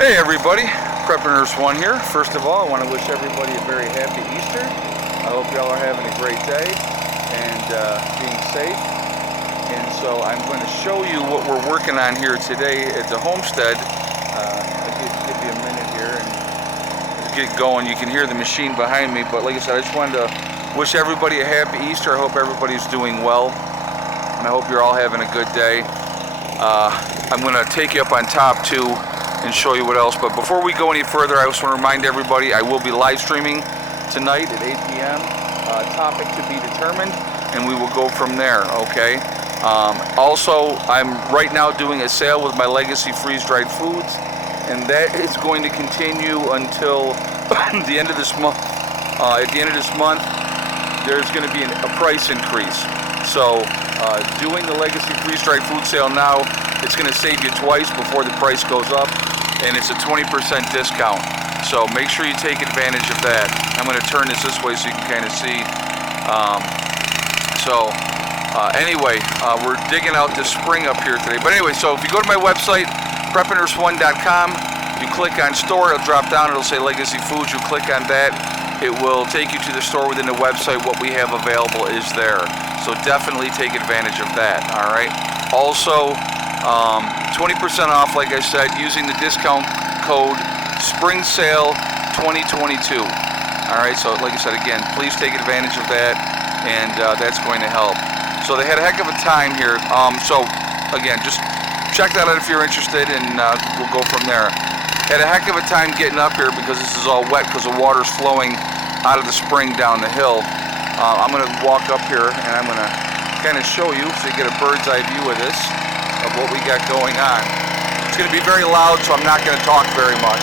Hey everybody, Prep Nurse 1 here. First of all, I want to wish everybody a very happy Easter. I hope y'all are having a great day and being safe. And so I'm going to show you what we're working on here today at the Homestead. I'll give you a minute here and get going. You can hear the machine behind me, but like I said, I just wanted to wish everybody a happy Easter. I hope everybody's doing well, and I hope you're all having a good day. I'm going to take you up on top too and show you what else. But before we go any further, I just want to remind everybody I will be live streaming tonight at 8 p.m. Topic to be determined, and we will go from there, okay? Also, I'm right now doing a sale with my Legacy freeze-dried foods, and that is going to continue until the end of this month. At the end of this month, there's going to be a price increase. So doing the Legacy freeze-dried food sale now, it's going to save you twice before the price goes up, and it's a 20% discount. So make sure you take advantage of that. I'm going to turn this way so you can kind of see. Anyway, we're digging out this spring up here today. But anyway, so if you go to my website, prepnurse1.com, you click on store, it'll drop down, it'll say Legacy Foods. You click on that, it will take you to the store within the website. What we have available is there. So definitely take advantage of that, all right? Also, 20% off, like I said, using the discount code Spring Sale 2022. All right, so like I said, again, please take advantage of that, and that's going to help. So they had a heck of a time here. So again, just check that out if you're interested, and we'll go from there. Had a heck of a time getting up here because this is all wet because the water's flowing out of the spring down the hill. I'm going to walk up here, and I'm going to kind of show you so you get a bird's eye view of this, of what we got going on. It's going to be very loud, so I'm not going to talk very much.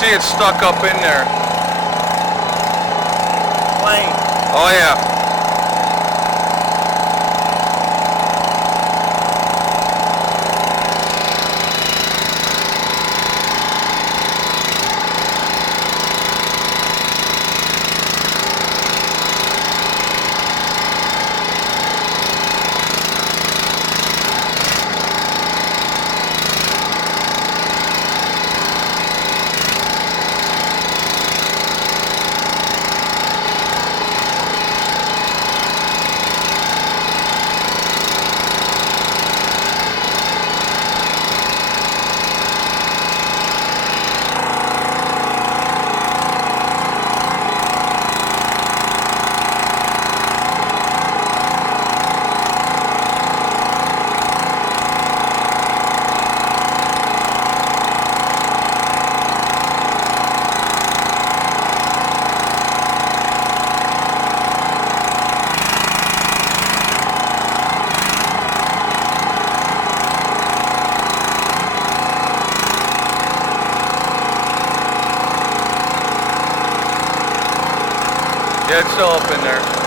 See, it's stuck up in there. Plain. Oh yeah. Yeah, it's still up in there.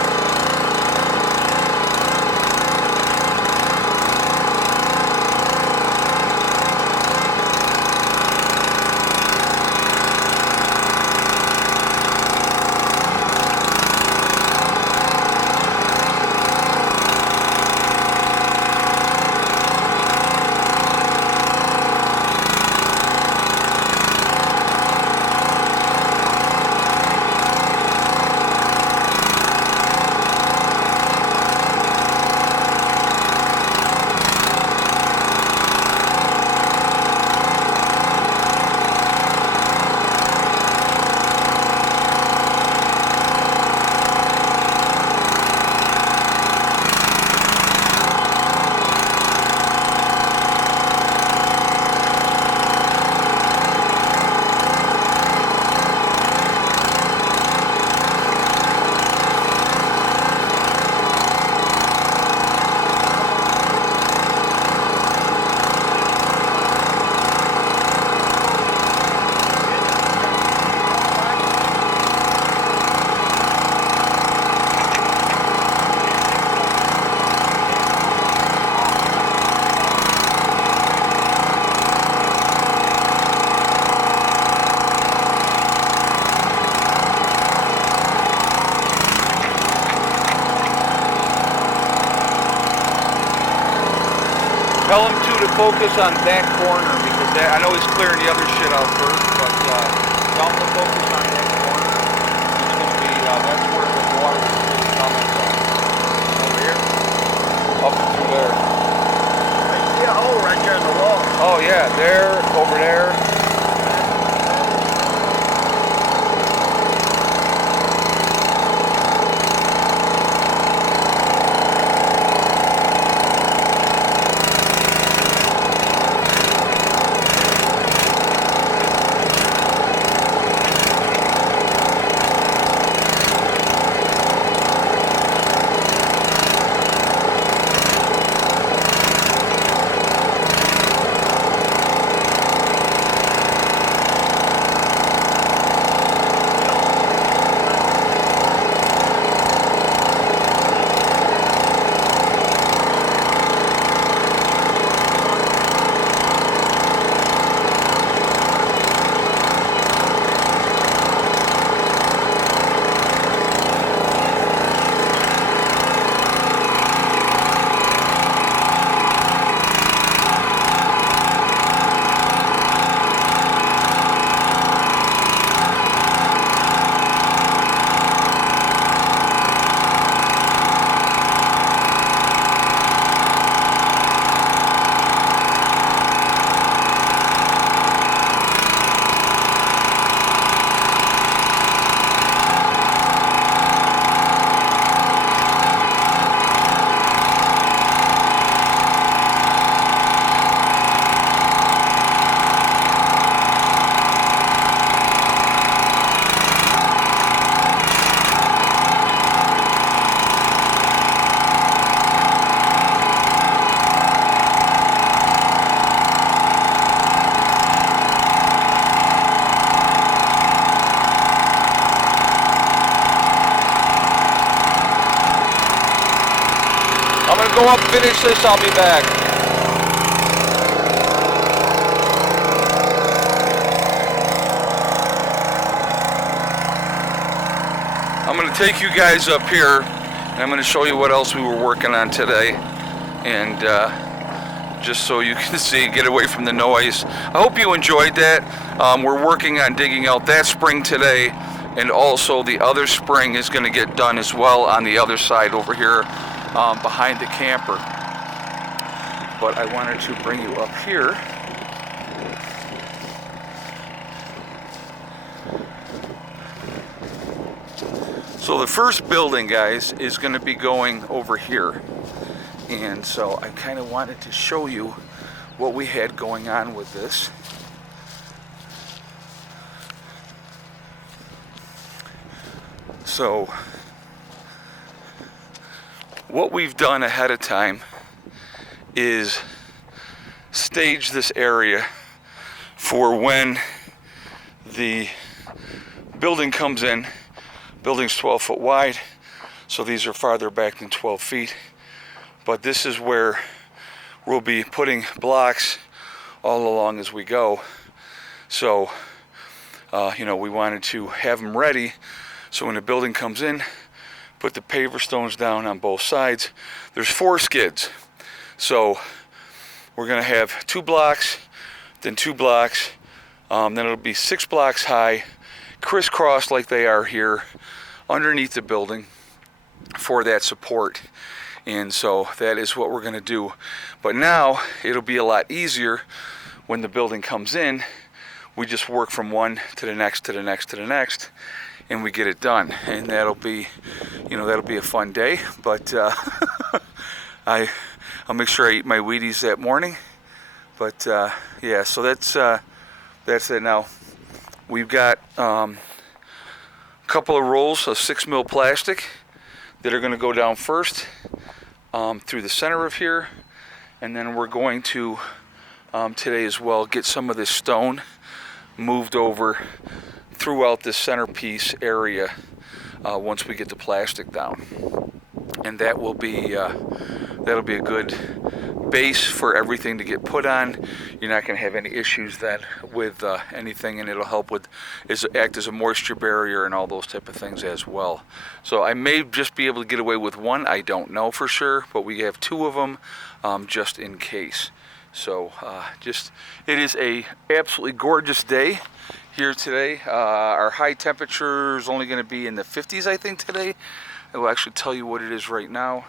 Tell him to focus on that corner because I know he's clearing the other shit out first, but tell him to focus on that corner. It's going to be, that's where the water is really coming from. Over here? Up and through there. I see a hole right there in the wall. Oh yeah, there, over there. I'm going to go up, finish this, I'll be back. I'm going to take you guys up here, and I'm going to show you what else we were working on today. And just so you can see, get away from the noise. I hope you enjoyed that. We're working on digging out that spring today, and also the other spring is going to get done as well on the other side over here behind the camper. But I wanted to bring you up here. So the first building, guys, is going to be going over here. And so I kind of wanted to show you what we had going on with this. So what we've done ahead of time is stage this area for when the building comes in, Building's 12 foot wide, so these are farther back than 12 feet. But this is where we'll be putting blocks all along as we go. So, you know, we wanted to have them ready so when the building comes in, put the paver stones down on both sides. There's 4 skids. So we're gonna have 2 blocks, then 2 blocks, then it'll be 6 blocks high, crisscrossed like they are here underneath the building for that support. And so that is what we're gonna do. But now it'll be a lot easier when the building comes in. We just work from one to the next, to the next, to the next, and we get it done. And that'll be, you know, that'll be a fun day. But I'll make sure I eat my Wheaties that morning. But yeah, so that's it. Now we've got a couple of rolls of 6 mil plastic that are going to go down first through the center of here, and then we're going to today as well get some of this stone moved over throughout this centerpiece area once we get the plastic down, and that will be that'll be a good base for everything to get put on. You're not going to have any issues then with anything, and it'll help with act as a moisture barrier and all those type of things as well. So I may just be able to get away with one, I don't know for sure, but we have 2 of them just in case. So it is a absolutely gorgeous day here today. Our high temperature is only going to be in the 50s, I think, today. I will actually tell you what it is right now.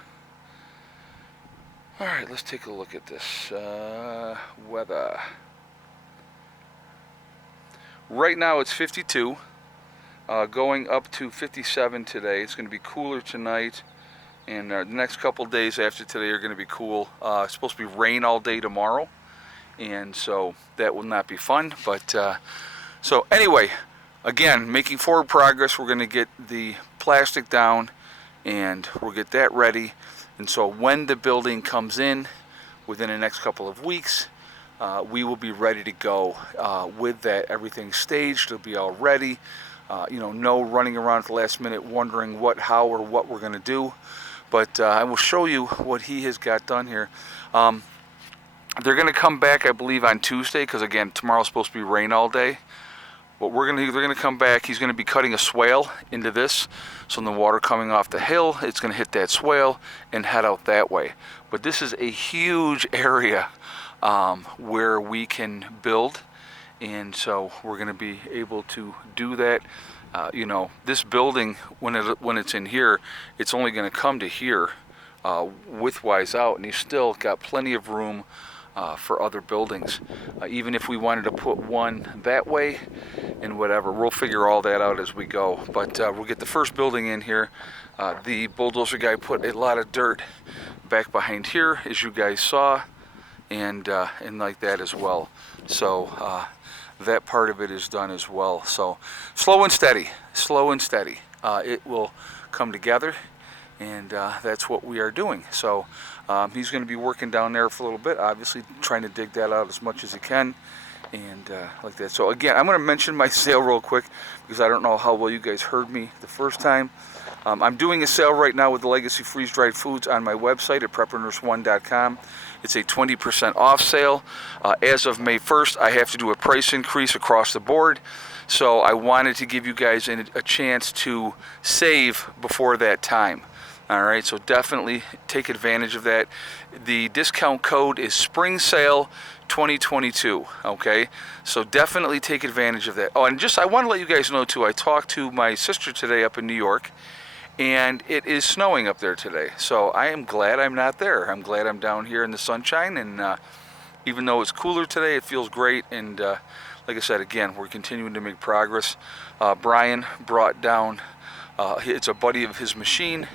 All right, let's take a look at this weather. Right now it's 52, going up to 57 today. It's going to be cooler tonight, and the next couple days after today are going to be cool. It's supposed to be rain all day tomorrow, and so that will not be fun. But so anyway, again, making forward progress. We're going to get the plastic down, and we'll get that ready. And so when the building comes in within the next couple of weeks, we will be ready to go with that. Everything staged, it'll be all ready. You know, no running around at the last minute wondering what, how, or what we're going to do. But I will show you what he has got done here. They're going to come back, I believe, on Tuesday, because again, tomorrow's supposed to be rain all day. What they're going to come back, he's going to be cutting a swale into this, so when the water coming off the hill, it's going to hit that swale and head out that way. But this is a huge area where we can build, and so we're going to be able to do that. You know, this building, when it's in here, it's only going to come to here widthwise out, and he's still got plenty of room for other buildings. Even if we wanted to put one that way and whatever, we'll figure all that out as we go. But we'll get the first building in here. The bulldozer guy put a lot of dirt back behind here, as you guys saw, and like that as well. So that part of it is done as well. So slow and steady, slow and steady. It will come together, and that's what we are doing. So he's going to be working down there for a little bit, obviously trying to dig that out as much as he can, and like that. So again, I'm going to mention my sale real quick, because I don't know how well you guys heard me the first time. I'm doing a sale right now with the Legacy Freeze-Dried Foods on my website at preppernurse1.com. It's a 20% off sale. As of May 1st, I have to do a price increase across the board. So I wanted to give you guys a chance to save before that time. All right, so definitely take advantage of that. The discount code is Spring Sale 2022. Okay, so definitely take advantage of that. Oh, and I want to let you guys know too, I talked to my sister today up in New York, and it is snowing up there today. So I am glad I'm not there. I'm glad I'm down here in the sunshine, and even though it's cooler today, it feels great. And like I said, again, we're continuing to make progress. Brian brought down, it's a buddy of his machine,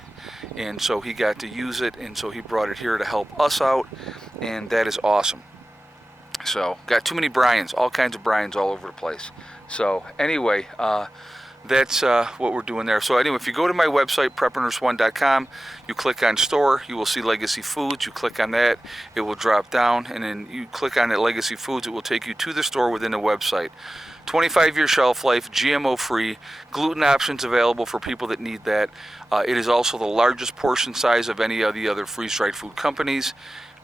and so he got to use it, and so he brought it here to help us out, and that is awesome. So got too many Brians, all kinds of Brians all over the place. So anyway, that's what we're doing there. So anyway, if you go to my website, preppernurse1.com, you click on store, you will see Legacy Foods. You click on that, it will drop down, and then you click on that Legacy Foods, it will take you to the store within the website. 25-year shelf life, GMO free, gluten options available for people that need that. It is also the largest portion size of any of the other freeze-dried food companies.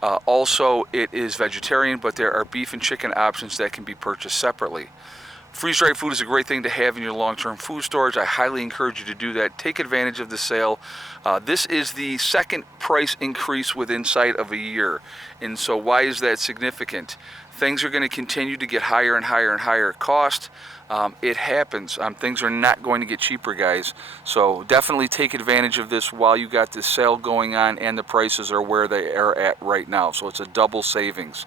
Also, it is vegetarian, but there are beef and chicken options that can be purchased separately. Freeze-dried food is a great thing to have in your long-term food storage. I highly encourage you to do that. Take advantage of the sale. This is the second price increase within sight of a year. And so why is that significant? Things are going to continue to get higher and higher and higher cost. It happens. Things are not going to get cheaper, guys. So definitely take advantage of this while you got this sale going on and the prices are where they are at right now. So it's a double savings.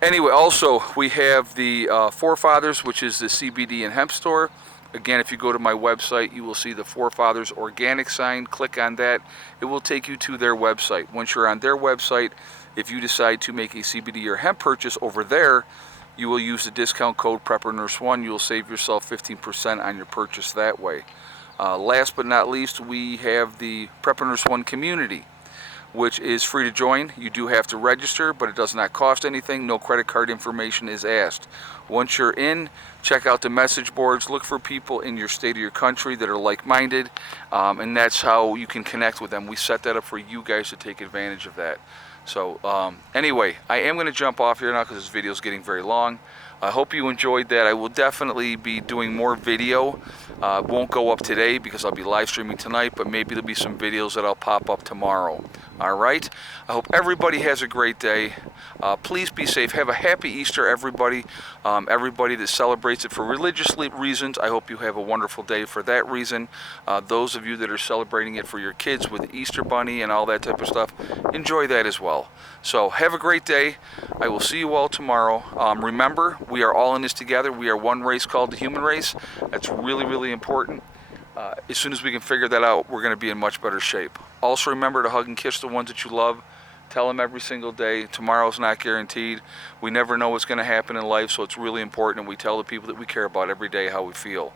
Anyway, also we have the Forefathers, which is the CBD and hemp store. Again, if you go to my website, you will see the Forefathers organic sign. Click on that. It will take you to their website. Once you're on their website, if you decide to make a CBD or hemp purchase over there, you will use the discount code PrepperNurse1. You will save yourself 15% on your purchase that way. Last but not least, we have the PrepperNurse1 community, which is free to join. You do have to register, but it does not cost anything. No credit card information is asked. Once you're in, check out the message boards. Look for people in your state or your country that are like-minded, and that's how you can connect with them. We set that up for you guys to take advantage of that. So anyway, I am going to jump off here now because this video is getting very long. I hope you enjoyed that. I will definitely be doing more video. Won't go up today because I'll be live streaming tonight, but maybe there'll be some videos that I'll pop up tomorrow. All right? I hope everybody has a great day. Please be safe. Have a happy Easter, everybody. Everybody that celebrates it for religious reasons, I hope you have a wonderful day for that reason. Those of you that are celebrating it for your kids with the Easter Bunny and all that type of stuff, enjoy that as well. So have a great day. I will see you all tomorrow. Remember, we are all in this together. We are one race called the human race. That's really, really important. As soon as we can figure that out, we're going to be in much better shape. Also remember to hug and kiss the ones that you love. Tell them every single day. Tomorrow's not guaranteed. We never know what's going to happen in life, so it's really important we tell the people that we care about every day how we feel.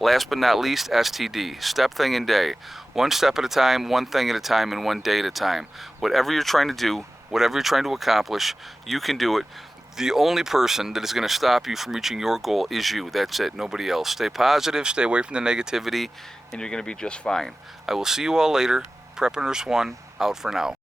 Last but not least, STD. Step, thing, and day. One step at a time, one thing at a time, and one day at a time. Whatever you're trying to do, whatever you're trying to accomplish, you can do it. The only person that is going to stop you from reaching your goal is you. That's it. Nobody else. Stay positive. Stay away from the negativity, and you're going to be just fine. I will see you all later. PrepperNurse1 out for now.